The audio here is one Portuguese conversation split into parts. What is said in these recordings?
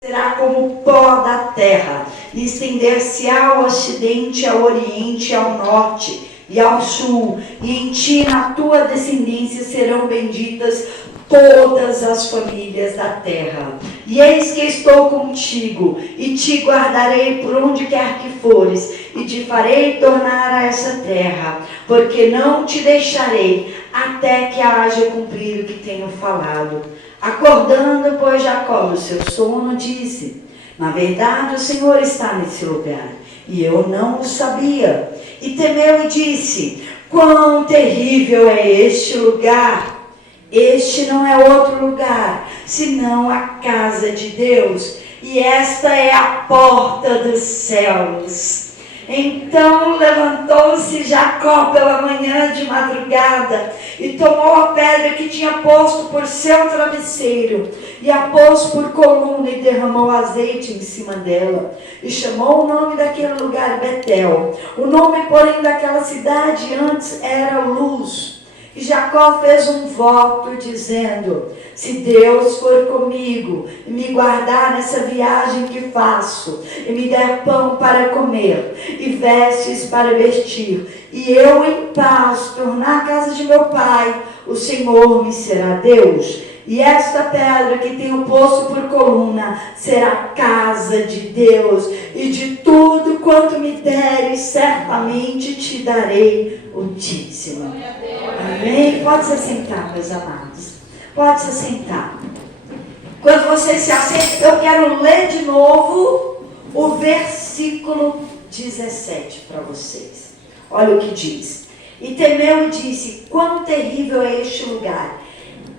será como o pó da terra, e estender-se-á ao ocidente, ao oriente, ao norte e ao sul, e em ti, na tua descendência, serão benditas todas as famílias da terra. E eis que estou contigo, e te guardarei por onde quer que fores, e te farei tornar a essa terra, porque não te deixarei, até que haja cumprido o que tenho falado. Acordando, pois, Jacó no seu sono, disse: na verdade, o Senhor está nesse lugar, e eu não o sabia. E temeu e disse: quão terrível é este lugar! Este não é outro lugar, senão a casa de Deus, e esta é a porta dos céus. Então levantou-se Jacó pela manhã de madrugada, e tomou a pedra que tinha posto por seu travesseiro, e a pôs por coluna, e derramou azeite em cima dela, e chamou o nome daquele lugar Betel. O nome, porém, daquela cidade antes era Luz. E Jacó fez um voto, dizendo: se Deus for comigo, e me guardar nessa viagem que faço, e me der pão para comer, e vestes para vestir, e eu em paz tornar a casa de meu pai, o Senhor me será Deus. E esta pedra que tenho posto por coluna será casa de Deus, e de tudo quanto me deres, certamente te darei o dízimo. Amém? Pode se assentar, meus amados. Pode se assentar. Quando você se assenta, eu quero ler de novo o versículo 17 para vocês. Olha o que diz. E temeu e disse: quão terrível é este lugar!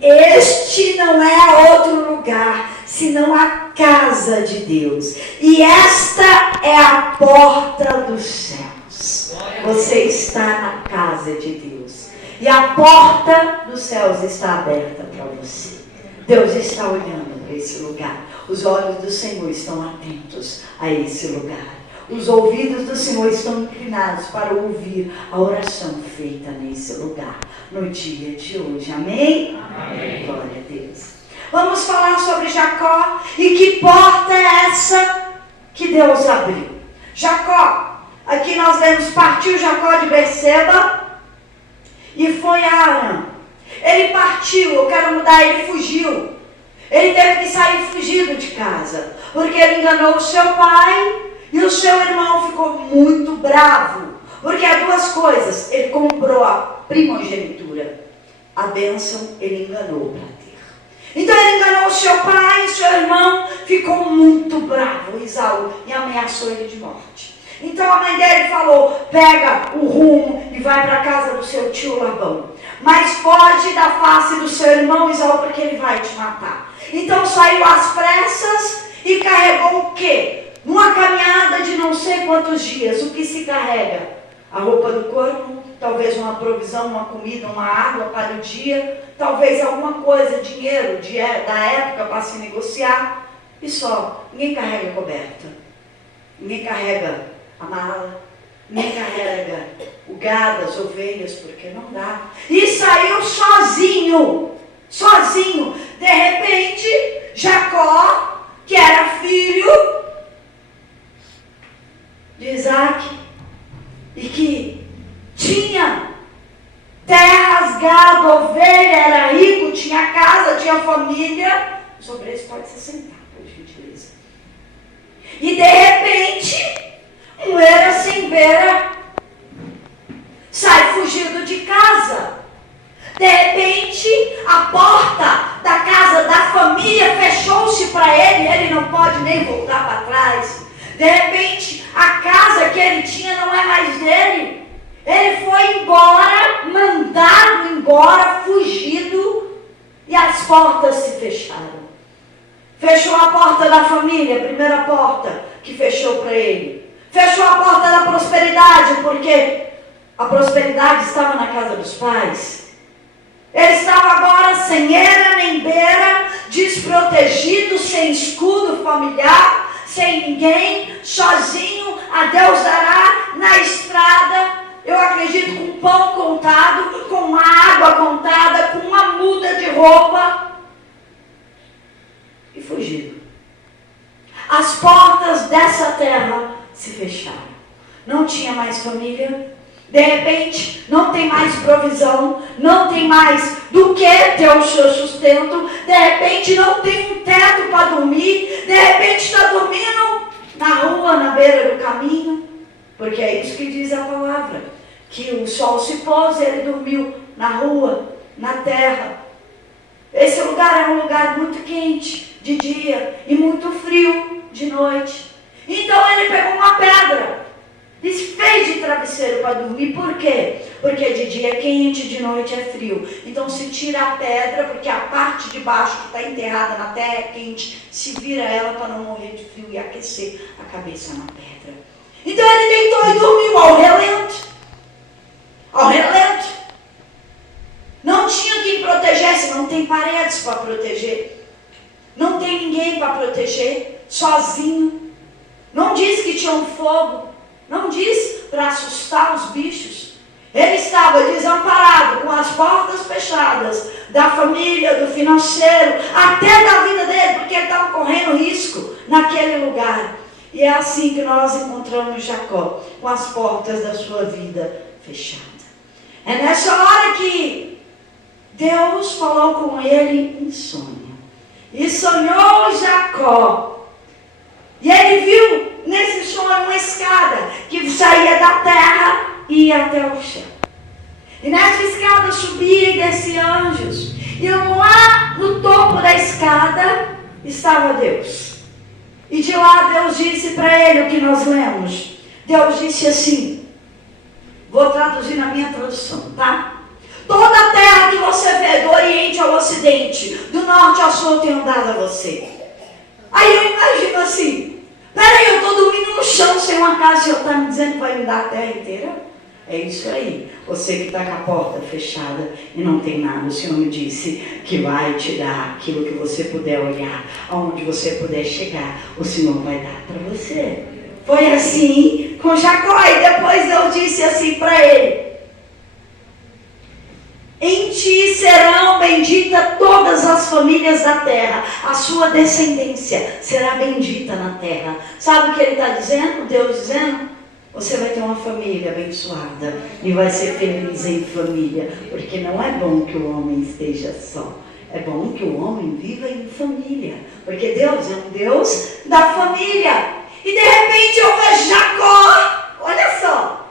Este não é outro lugar, senão a casa de Deus. E esta é a porta dos céus. Você está na casa de Deus. E a porta dos céus está aberta para você. Deus está olhando para esse lugar. Os olhos do Senhor estão atentos a esse lugar. Os ouvidos do Senhor estão inclinados para ouvir a oração feita nesse lugar, no dia de hoje. Amém? Amém. Glória a Deus. Vamos falar sobre Jacó e que porta é essa que Deus abriu. Jacó, aqui nós vemos, partiu Jacó de Berseba e foi a Arã. Ele partiu, eu quero mudar, ele fugiu. Ele teve que sair fugido de casa, porque ele enganou o seu pai. E o seu irmão ficou muito bravo, porque há duas coisas: ele comprou a primogenitura, a bênção ele enganou para ter. Então ele enganou o seu pai, e seu irmão ficou muito bravo, Esaú, e ameaçou ele de morte. Então a mãe dele falou: pega o rumo e vai para a casa do seu tio Labão, mas foge da face do seu irmão Esaú, porque ele vai te matar. Então saiu às pressas e carregou o quê? Numa caminhada de não sei quantos dias, o que se carrega? A roupa do corpo, talvez uma provisão, uma comida, uma água para o dia, talvez alguma coisa, dinheiro da época para se negociar, e só. Ninguém carrega coberta, ninguém carrega a mala, ninguém carrega o gado, as ovelhas, porque não dá. E saiu sozinho. De repente, Jacó, que era filho de Isaac, e que tinha terras, gado, ovelha, era rico, tinha casa, tinha família. Os obreiros podem se sentar, por gentileza. E de repente, um era sem beira sai fugindo de casa. De repente, a porta da casa da família fechou-se para ele, ele não pode nem voltar para trás. De repente, a casa que ele tinha não é mais dele. Ele foi embora, mandado embora, fugido, e as portas se fecharam. Fechou a porta da família, a primeira porta que fechou para ele. Fechou a porta da prosperidade, porque a prosperidade estava na casa dos pais. Ele estava agora sem era nem beira, desprotegido, sem escudo familiar, sem ninguém, sozinho, a Deus dará na estrada. Eu acredito com pão contado, com água contada, com uma muda de roupa. E fugido. as portas dessa terra se fecharam. Não tinha mais família. De repente, não tem mais provisão, não tem mais do que ter o seu sustento. De repente, não tem um teto para dormir. De repente, está dormindo na rua, na beira do caminho. Porque é isso que diz a palavra. Que o sol se pôs e ele dormiu na rua, na terra. Esse lugar é um lugar muito quente de dia e muito frio de noite. Então, ele pegou uma pedra e se fez de travesseiro para dormir. Por quê? Porque de dia é quente, de noite é frio. Então se tira a pedra, porque a parte de baixo que está enterrada na terra é quente. Se vira ela para não morrer de frio e aquecer a cabeça na pedra. Então ele deitou e dormiu ao relento. Ao relento. Não tinha quem protegesse, não tem paredes para proteger. Não tem ninguém para proteger, sozinho. Não diz que tinha um fogo. Não diz para assustar os bichos. Ele estava desamparado, com as portas fechadas, da família, do financeiro, até da vida dele, porque ele estava correndo risco naquele lugar. E é assim que nós encontramos Jacó, com as portas da sua vida fechadas. É nessa hora que Deus falou com ele em sonho. E sonhou Jacó. E ele viu nesse sonho uma escada que saía da terra e ia até o chão. E nessa escada subia e descia anjos. E lá no topo da escada estava Deus. E de lá Deus disse para ele o que nós lemos. Deus disse assim, vou traduzir na minha tradução, tá? Toda a terra que você vê, do oriente ao ocidente, do norte ao sul, eu tenho dado a você. Aí eu imagino assim, peraí, eu estou dormindo no chão sem uma casa, o Senhor está me dizendo que vai me dar a terra inteira? É isso aí, você que está com a porta fechada e não tem nada, o Senhor me disse que vai te dar aquilo que você puder olhar, aonde você puder chegar, o Senhor vai dar para você. Foi assim com Jacó, e depois Deus disse assim para ele, em ti serão benditas todas as famílias da terra, a sua descendência será bendita na terra. Sabe o que ele está dizendo? Deus dizendo, você vai ter uma família abençoada e vai ser feliz em família, porque não é bom que o homem esteja só, é bom que o homem viva em família, porque Deus é um Deus da família. E de repente eu vejo Jacó, olha só,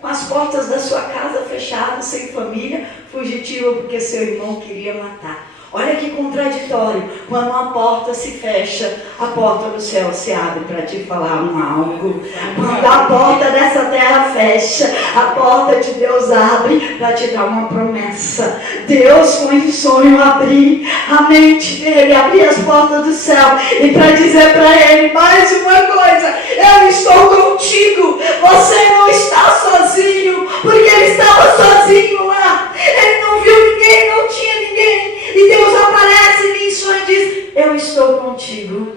com as portas da sua casa fechadas, sem família, fugitiva porque seu irmão queria matar. Olha que contraditório, quando uma porta se fecha, a porta do céu se abre para te falar algo. Quando a porta dessa terra fecha, a porta de Deus abre para te dar uma promessa. Deus foi em sonho abrir a mente dele, abrir as portas do céu e para dizer para ele mais uma coisa, eu estou contigo, você não está sozinho, porque ele estava sozinho lá, ele não viu ninguém, não tinha ninguém. E Deus aparece em sonho e diz, eu estou contigo,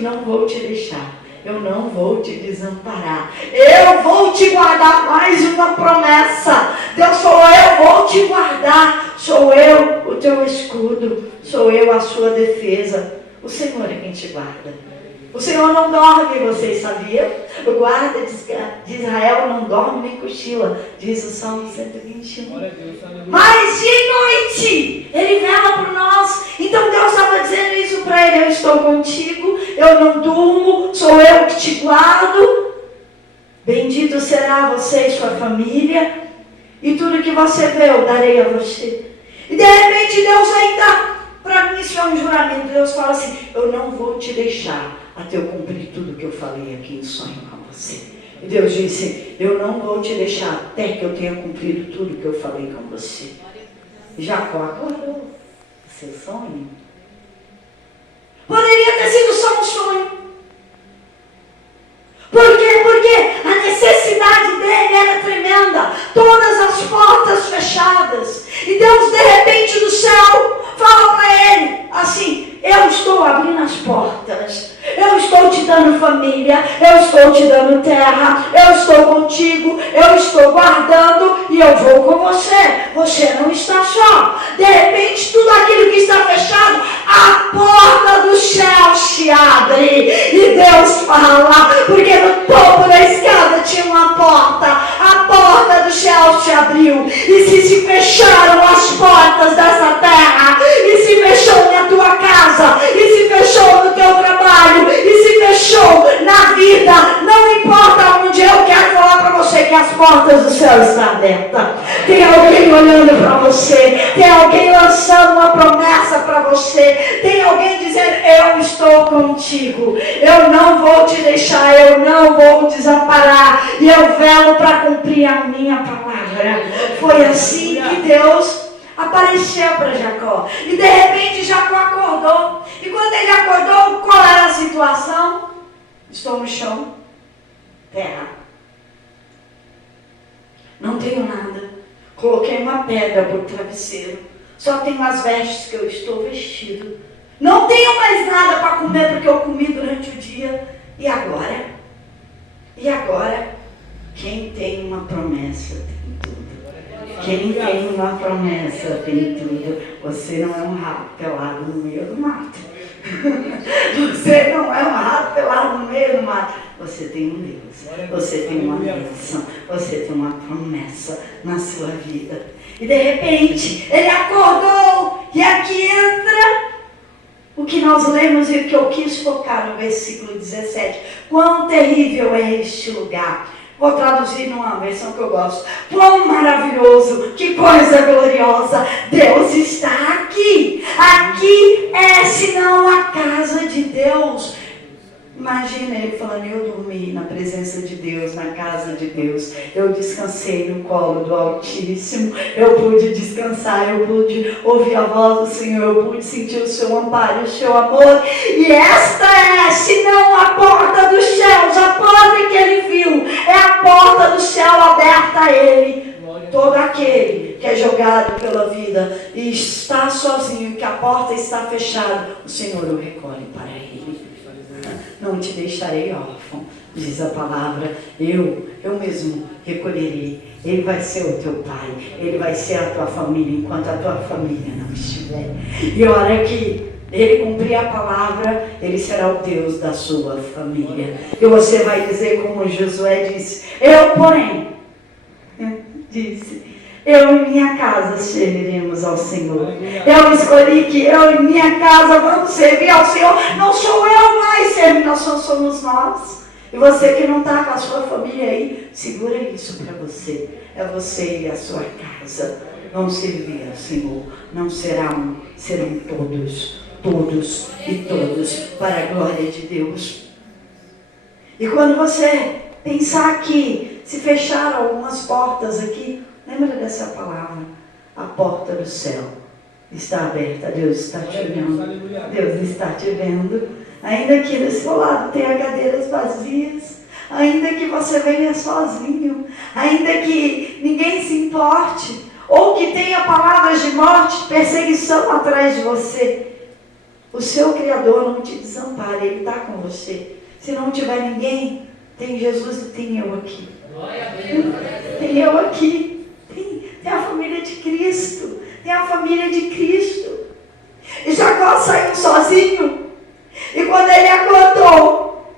não vou te deixar, eu não vou te desamparar, eu vou te guardar. Mais uma promessa, Deus falou, eu vou te guardar, sou eu o teu escudo, sou eu a sua defesa, o Senhor é quem te guarda. O Senhor não dorme, vocês sabiam? O guarda de Israel não dorme nem cochila, diz o Salmo 121. Mas de noite, Ele vela por nós. Então Deus estava dizendo isso para ele, eu estou contigo, eu não durmo, sou eu que te guardo. Bendito será você e sua família, e tudo que você vê eu darei a você. E de repente Deus ainda, para mim isso é um juramento, Deus fala assim, eu não vou te deixar até eu cumprir tudo que eu falei aqui em sonho com você. E Deus disse, eu não vou te deixar até que eu tenha cumprido tudo que eu falei com você. E Jacó acordou. Seu sonho? Poderia ter sido só um sonho. Por quê? Porque a necessidade dele era tremenda. Todas as portas fechadas. E Deus de repente do céu fala para ele assim, eu estou abrindo as portas, eu estou te dando família, eu estou te dando terra, eu estou contigo, eu estou guardando e eu vou com você. Você não está só. De repente tudo aquilo que está fechado, a porta do céu se as portas do céu estão abertas. Tem alguém olhando para você, tem alguém lançando uma promessa para você, tem alguém dizendo: eu estou contigo, eu não vou te deixar, eu não vou desamparar, e eu velo para cumprir a minha palavra. Foi assim que Deus apareceu para Jacó. E de repente Jacó acordou. E quando ele acordou, qual era a situação? Estou no chão, terra. Não tenho nada. Coloquei uma pedra por travesseiro. Só tenho as vestes que eu estou vestido. Não tenho mais nada para comer porque eu comi durante o dia. E agora? E agora? Quem tem uma promessa tem tudo. Quem tem uma promessa tem tudo. Você não é um rato pelado no meio do mato. Você não é um rato pelado no meio do mato. Você tem um Deus. Você tem uma bênção. Você tem uma promessa na sua vida. E de repente, ele acordou. E aqui entra o que nós lemos e o que eu quis focar no versículo 17. Quão terrível é este lugar. Vou traduzir numa versão que eu gosto. Quão maravilhoso, que coisa gloriosa. Deus está aqui. Aqui é senão a casa de Deus. Imagina ele falando: eu dormi na presença de Deus, na casa de Deus. Eu descansei no colo do Altíssimo. Eu pude descansar, eu pude ouvir a voz do Senhor, eu pude sentir o seu amparo, o seu amor. E esta é, senão a porta dos céus, a porta que ele viu, é a porta do céu aberta a ele. Todo aquele que é jogado pela vida e está sozinho, que a porta está fechada, o Senhor o recolhe para ele. Não te deixarei órfão, diz a palavra. Eu mesmo recolherei. Ele vai ser o teu pai, ele vai ser a tua família, enquanto a tua família não estiver. E a hora que ele cumprir a palavra, ele será o Deus da sua família. E você vai dizer como Josué disse: eu, porém, disse, eu e minha casa serviremos ao Senhor. Eu escolhi que eu e minha casa vamos servir ao Senhor. Não sou eu mais servindo, nós somos nós. E você que não está com a sua família aí, segura isso para você. É você e a sua casa vão servir ao Senhor. Não serão todos e todos para a glória de Deus. E quando você pensar que se fecharam algumas portas aqui, lembra dessa palavra: a porta do céu está aberta. Deus está te vendo. Deus está te vendo. Ainda que do seu lado tenha cadeiras vazias, ainda que você venha sozinho, ainda que ninguém se importe, ou que tenha palavras de morte, perseguição atrás de você, o seu Criador não te desampara, Ele está com você. Se não tiver ninguém, tem Jesus e tem eu aqui. Tem eu aqui. Tem a família de Cristo. Tem a família de Cristo. E Jacó saiu sozinho. E quando ele acordou,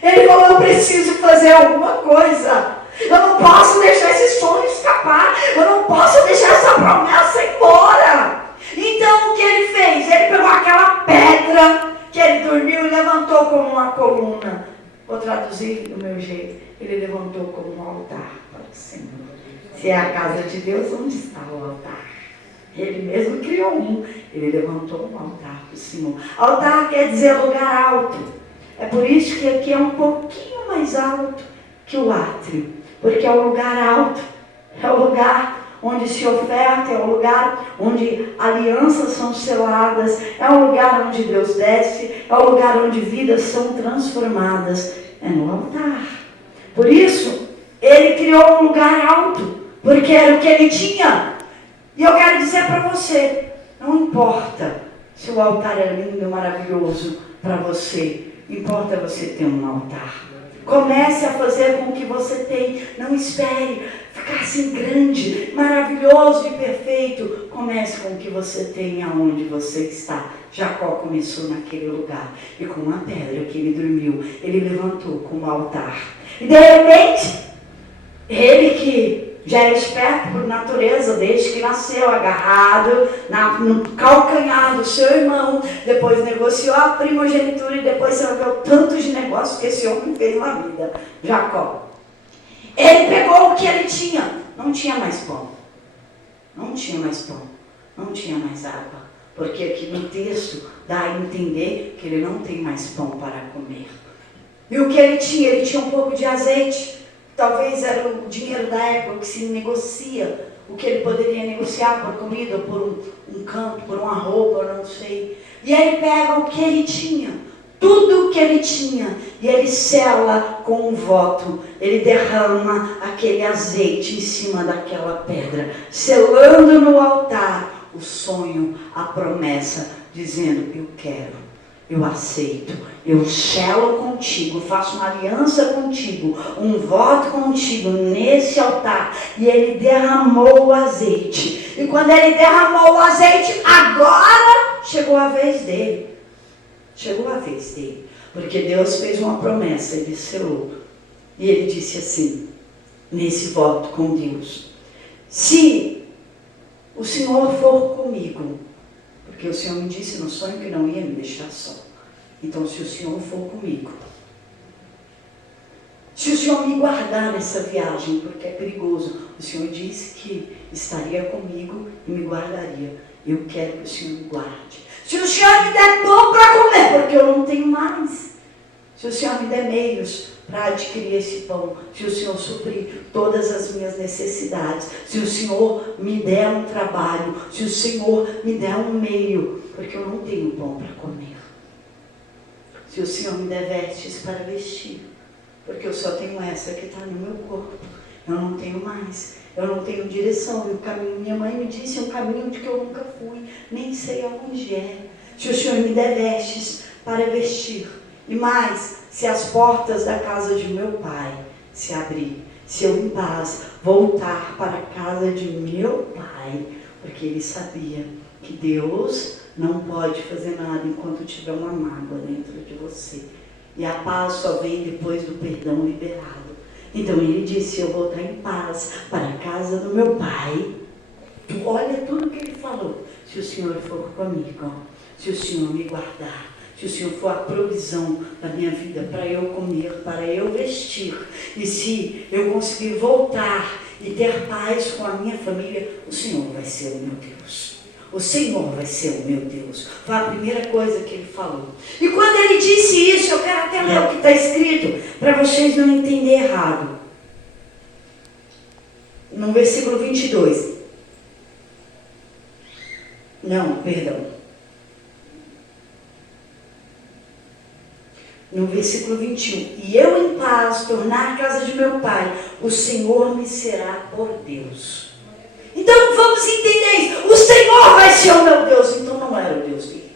ele falou: eu preciso fazer alguma coisa. Eu não posso deixar esse sonho escapar. Eu não posso deixar essa promessa ir embora. Então o que ele fez? Ele pegou aquela pedra que ele dormiu e levantou como uma coluna. Vou traduzir do meu jeito. Ele levantou como um altar para o Senhor. Se é a casa de Deus, onde está o altar? Ele mesmo criou um. Ele levantou um altar para o Senhor. Altar quer dizer lugar alto. É por isso que aqui é um pouquinho mais alto que o átrio. Porque é o lugar alto. É o lugar onde se oferta, é o lugar onde alianças são seladas, é o lugar onde Deus desce, é o lugar onde vidas são transformadas. É no altar. Por isso, ele criou um lugar alto, porque era o que ele tinha. E eu quero dizer para você, não importa se o altar é lindo, maravilhoso para você, importa você ter um altar. Comece a fazer com o que você tem. Não espere ficar assim grande, maravilhoso e perfeito. Comece com o que você tem, aonde você está. Jacó começou naquele lugar. E com uma pedra que ele dormiu, ele levantou como altar. E de repente, ele que já era esperto por natureza, desde que nasceu, agarrado no calcanhar do seu irmão, depois negociou a primogenitura e depois você vai ver o tanto de negócio que esse homem fez na vida, Jacó. Ele pegou o que ele tinha. Não tinha mais pão. Não tinha mais pão. Não tinha mais água. Porque aqui no texto dá a entender que ele não tem mais pão para comer. E o que ele tinha? Ele tinha um pouco de azeite. Talvez era o dinheiro da época que se negocia. O que ele poderia negociar por comida, por um canto, por uma roupa, eu não sei. E ele pega o que ele tinha. Tudo o que ele tinha. E ele sela com um voto. Ele derrama aquele azeite em cima daquela pedra. Selando no altar o sonho, a promessa. Dizendo, eu quero, eu aceito, eu selo contigo, faço uma aliança contigo, um voto contigo nesse altar. E ele derramou o azeite. E quando ele derramou o azeite, agora chegou a vez dele. Chegou a vez dele. Porque Deus fez uma promessa, ele selou. E ele disse assim, nesse voto com Deus: se o Senhor for comigo, porque o Senhor me disse no sonho que não ia me deixar só. Então, se o Senhor for comigo, se o Senhor me guardar nessa viagem, porque é perigoso, o Senhor disse que estaria comigo e me guardaria. Eu quero que o Senhor me guarde. Se o Senhor me der pão para comer, porque eu não tenho mais. Se o Senhor me der meios para adquirir esse pão, se o Senhor suprir todas as minhas necessidades, se o Senhor me der um trabalho, se o Senhor me der um meio, porque eu não tenho pão para comer. Se o Senhor me der vestes para vestir, porque eu só tenho essa que está no meu corpo, eu não tenho mais, eu não tenho direção, e o caminho, minha mãe me disse, é um caminho de que eu nunca fui, nem sei aonde é. Se o Senhor me der vestes para vestir, e mais, se as portas da casa de meu pai se abrir, se eu em paz voltar para a casa de meu pai, porque ele sabia que Deus não pode fazer nada enquanto tiver uma mágoa dentro de você. E a paz só vem depois do perdão liberado. Então ele disse, eu vou estar em paz para a casa do meu pai. Olha tudo que ele falou. Se o Senhor for comigo, se o Senhor me guardar, se o Senhor for a provisão da minha vida para eu comer, para eu vestir, e se eu conseguir voltar e ter paz com a minha família, o Senhor vai ser o meu Deus. O Senhor vai ser o meu Deus. Foi a primeira coisa que ele falou. E quando ele disse isso, eu quero até ler o que está escrito, para vocês não entenderem errado. No versículo 22. Não, perdão. No versículo 21. E eu em paz tornar a casa de meu pai, o Senhor me será por Deus. Então vamos entender isso. O Senhor vai ser o meu Deus. Então não era o Deus dele.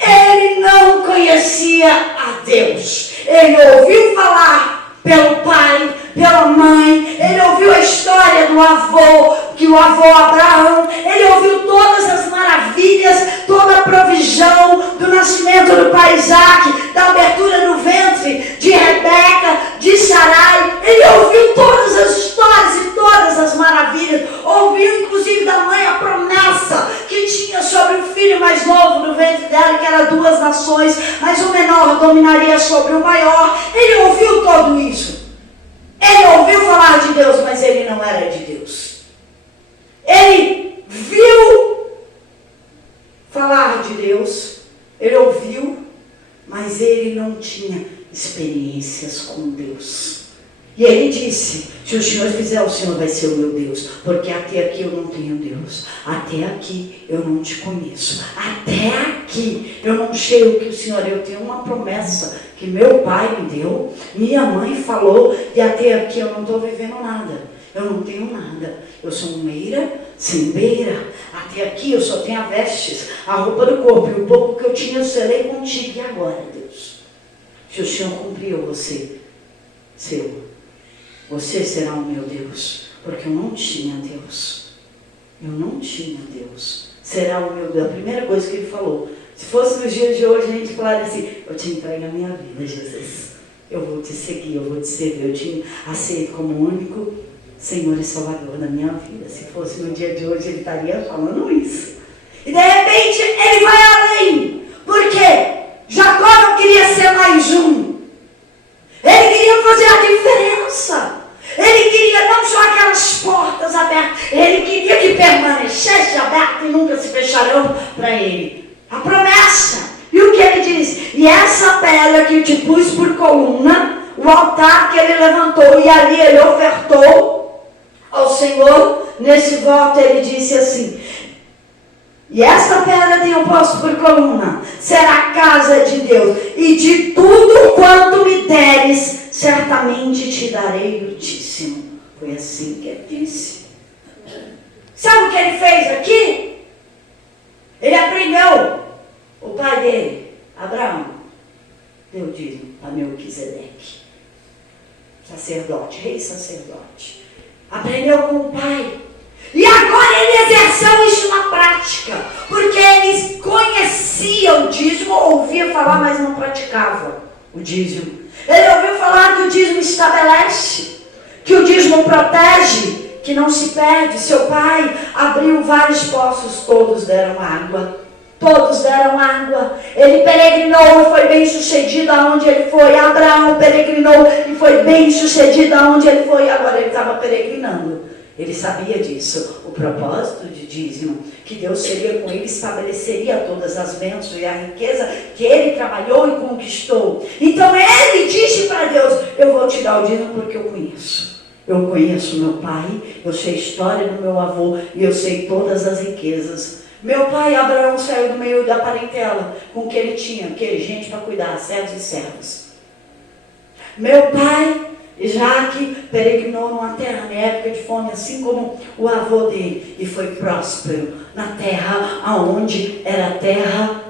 Ele não conhecia a Deus. Ele ouviu falar pelo pai, pela mãe. Ele ouviu a história do avô, que o avô Abraão. Ele ouviu todas as maravilhas, toda a provisão do nascimento do pai Isaac, da abertura do ventre de Rebeca, de Sarai. Ele ouviu todas as histórias e todas as maravilhas. Ouviu inclusive da mãe a promessa que tinha sobre o filho mais novo no ventre dela, que era 2 nações, mas o menor dominaria sobre o maior. Ele ouviu tudo isso. Ele ouviu falar de Deus, mas ele não era de Deus. Ele viu falar de Deus, ele ouviu, mas ele não tinha experiências com Deus. E ele disse, se o Senhor fizer, o Senhor vai ser o meu Deus, porque até aqui eu não tenho Deus, até aqui eu não te conheço, até aqui eu não sei o que o Senhor, eu tenho uma promessa que meu pai me deu, minha mãe falou, e até aqui eu não estou vivendo nada, eu não tenho nada, eu sou uma meira sem beira, até aqui eu só tenho a vestes, a roupa do corpo, e o pouco que eu tinha eu selei contigo, e agora, Deus? Se o Senhor cumpriu você, você será o meu Deus, porque eu não tinha Deus. Eu não tinha Deus. Será o meu Deus. A primeira coisa que ele falou, se fosse nos dias de hoje, a gente falaria assim, eu te entrego a minha vida, Jesus. Eu vou te seguir, eu vou te servir, eu te aceito como o único Senhor e Salvador da minha vida. Se fosse no dia de hoje, ele estaria falando isso. E de repente, ele vai além. Por quê? Jacó não queria ser mais um. Ele queria fazer a diferença. Ele se fecharão para ele. A promessa. E o que ele diz? E essa pedra que eu te pus por coluna, o altar que ele levantou, e ali ele ofertou ao Senhor, nesse voto ele disse assim: e esta pedra tenho posto por coluna, será a casa de Deus, e de tudo quanto me deres, certamente te darei o dízimo. Foi assim que ele disse. Sabe o que ele fez aqui? Ele aprendeu. O pai dele, Abraão, deu dízimo a Melquisedeque, sacerdote, rei sacerdote. Aprendeu com o pai. E agora ele exerceu isso na prática, porque eles conheciam o dízimo, ouvia falar, mas não praticava o dízimo. Ele ouviu falar que o dízimo estabelece, que o dízimo protege, que não se perde. Seu pai abriu vários poços, todos deram água. Todos deram água. Ele peregrinou e foi bem sucedido aonde ele foi. Abraão peregrinou e foi bem sucedido aonde ele foi. Agora ele estava peregrinando. Ele sabia disso. O propósito de dízimo, que Deus seria com ele, estabeleceria todas as bênçãos e a riqueza que ele trabalhou e conquistou. Então ele disse para Deus: eu vou te dar o dízimo porque eu conheço. Eu conheço meu pai, eu sei a história do meu avô e eu sei todas as riquezas. Meu pai Abraão saiu do meio da parentela com o que ele tinha, gente para cuidar, servos e servas. Meu pai Isaac peregrinou numa terra na época de fome, assim como o avô dele, e foi próspero na terra aonde era terra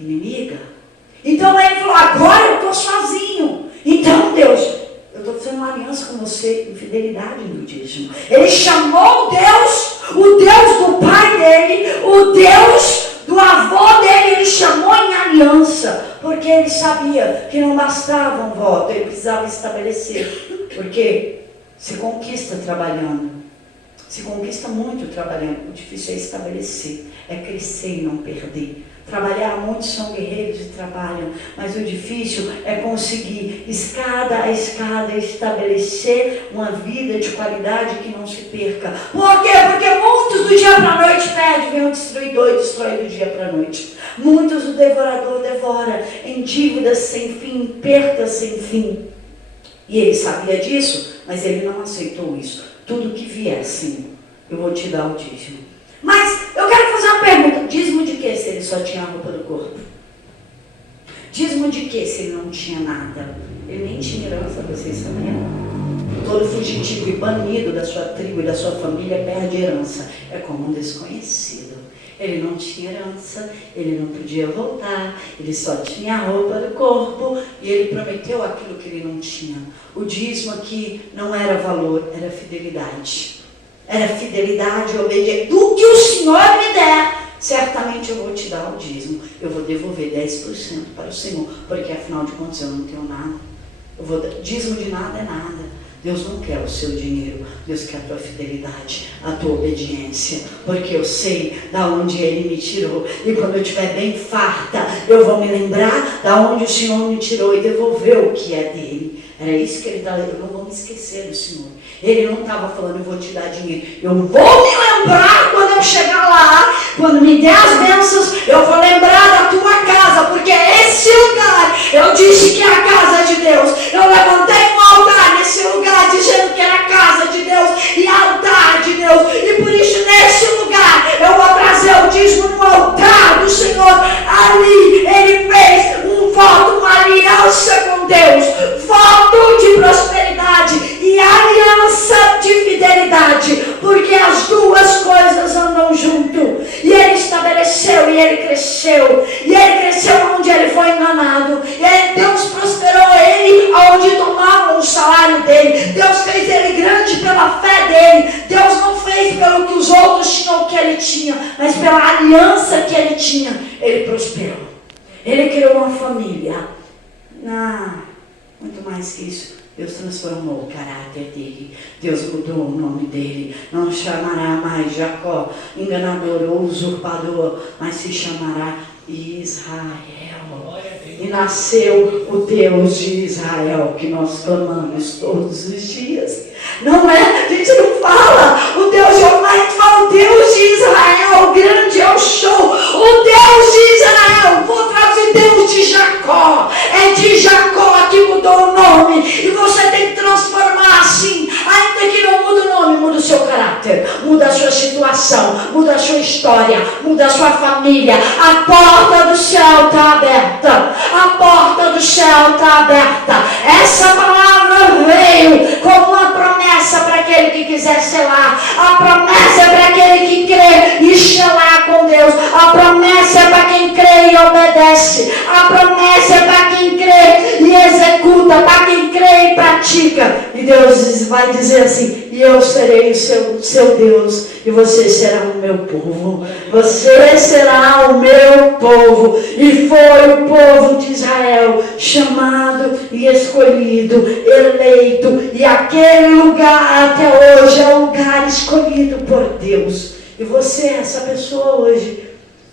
inimiga. Então ele falou: agora eu estou sozinho. Então Deus, eu estou fazendo uma aliança com você em fidelidade no dízimo. Ele chamou Deus, o Deus do pai dele, o Deus do avô dele, ele chamou em aliança, porque ele sabia que não bastava um voto, ele precisava estabelecer. Porque se conquista trabalhando, se conquista muito trabalhando. O difícil é estabelecer, é crescer e não perder. Trabalhar, muitos são guerreiros e trabalham, mas o difícil é conseguir, escada a escada, estabelecer uma vida de qualidade que não se perca. Por quê? Porque muitos do dia para a noite perdem, vem um destruidor e destrói do dia para a noite. Muitos o devorador devora, em dívidas sem fim, em percas sem fim. E ele sabia disso, mas ele não aceitou isso. Tudo que vier, Senhor, eu vou te dar o dízimo. Mas eu quero fazer uma pergunta: dízimo de que se ele só tinha a roupa do corpo? Dízimo de que se ele não tinha nada? Ele nem tinha herança, vocês sabiam? Todo fugitivo e banido da sua tribo e da sua família perde herança. É como um desconhecido. Ele não tinha herança, ele não podia voltar, ele só tinha a roupa do corpo e ele prometeu aquilo que ele não tinha. O dízimo aqui não era valor, era fidelidade. Era fidelidade e obediência. Do que o Senhor me der, certamente eu vou te dar o dízimo. Eu vou devolver 10% para o Senhor, porque afinal de contas eu não tenho nada. Dízimo de nada é nada. Deus não quer o seu dinheiro, Deus quer a tua fidelidade, a tua obediência, porque eu sei da onde Ele me tirou, e quando eu estiver bem farta, eu vou me lembrar da onde o Senhor me tirou e devolver o que é dele. Era isso que Ele estava dizendo: eu não vou me esquecer do Senhor. Ele não estava falando: eu vou te dar dinheiro. Eu vou me lembrar quando eu chegar lá, quando me der as bênçãos, eu vou lembrar da tua casa, porque esse lugar, eu disse que é a casa de Deus. Eu levantei um altar nesse lugar, dizendo que era a casa de Deus e altar de Deus. E por isso, nesse lugar, eu vou trazer o dízimo no altar do Senhor. Ali, Ele fez um voto, uma aliança com Deus. Voto de prosperidade e aliança de fidelidade, porque as duas coisas andam junto. E ele estabeleceu e ele cresceu. E ele cresceu onde ele foi enganado. E aí Deus prosperou ele onde tomavam o salário dele. Deus fez ele grande pela fé dele. Deus não fez pelo que os outros tinham, o que ele tinha, mas pela aliança que ele tinha. Ele prosperou. Ele criou uma família. Muito mais que isso. Deus transformou o caráter dele. Deus mudou o nome dele. Não chamará mais Jacó, enganador ou usurpador, mas se chamará Israel. E nasceu o Deus de Israel, que nós clamamos todos os dias. Não é? A gente não fala o Deus de Almighty, fala o Deus de Israel, grande é o show. O Deus de Israel, vou traduzir Deus de Jacó. É de Jacó que mudou o nome. E você tem que transformar assim. Ainda que não muda o nome, muda o seu caráter. Muda a sua situação. Muda a sua história. Muda a sua família. A porta do céu está aberta. A porta do céu está aberta. Essa palavra veio como uma promessa para aquele que quiser selar. A promessa é para aquele que crê e selar com Deus. A promessa é para quem crê e obedece. A promessa é para quem crê e executa. Para quem crê e pratica. E Deus vai dizer assim: e eu serei o seu Deus, e você será o meu povo. Você será o meu povo. E foi o povo de Israel chamado e escolhido, eleito. E aquele lugar até hoje é o lugar escolhido por Deus. E você é essa pessoa hoje.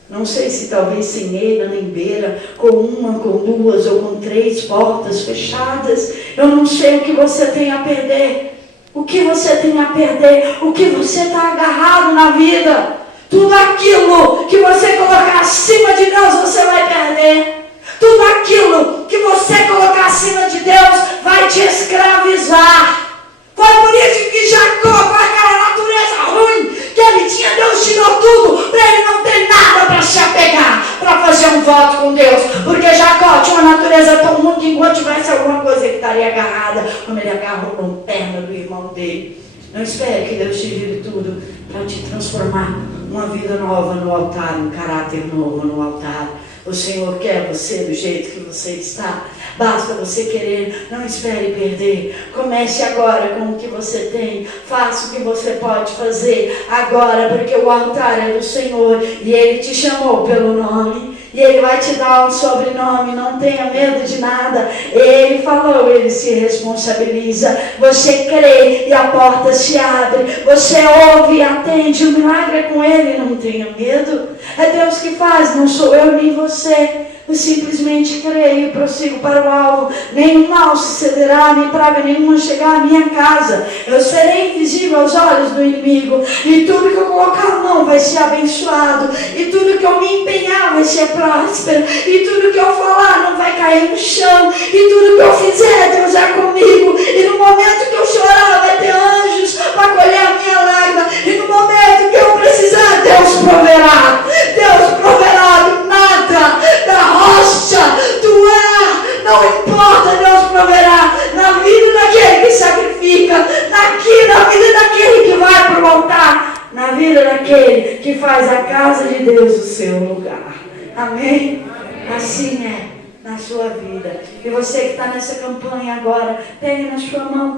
Não sei se talvez sem eira nem beira, com uma, com duas ou com três portas fechadas. Eu não sei o que você tem a perder. O que você tem a perder? O que você está agarrado na vida? Tudo aquilo que você colocar acima de Deus, você vai perder. Tudo aquilo que você colocar acima de Deus vai te escravizar. Foi por isso que Jacó, com aquela natureza ruim que ele tinha, Deus tirou tudo para ele não ter nada para se apegar, para fazer um voto com Deus. Porque Jacó tinha uma natureza tão ruim que enquanto tivesse alguma coisa que estaria agarrada, como ele agarrou com a perna do irmão dele. Não espere que Deus te vire tudo para te transformar uma vida nova no altar, um caráter novo no altar. O Senhor quer você do jeito que você está. Basta você querer, não espere perder. Comece agora com o que você tem. Faça o que você pode fazer agora, porque o altar é do Senhor e Ele te chamou pelo nome. E Ele vai te dar um sobrenome. Não tenha medo de nada. Ele falou, Ele se responsabiliza. Você crê e a porta se abre. Você ouve e atende. O milagre é com Ele. Não tenha medo. É Deus que faz, não sou eu nem você. Eu simplesmente creio e prossigo para o alvo. Nenhum mal sucederá, nem praga nenhuma chegar à minha casa. Eu serei invisível aos olhos do inimigo. E tudo que eu colocar a mão vai ser abençoado. E tudo que eu me empenhar vai ser próspero. E tudo que eu falar não vai cair no chão. E tudo que eu fizer, Deus é comigo. E no momento que eu chorar, vai ter anjos para colher a minha lágrima. E no momento que eu precisar, Deus proverá. Deus proverá do nada, da rocha, do ar, não importa, Deus proverá na vida daquele que sacrifica, na vida daquele que vai para o altar, na vida daquele que faz a casa de Deus o seu lugar. Amém? Assim é na sua vida. E você que está nessa campanha agora, tenha na sua mão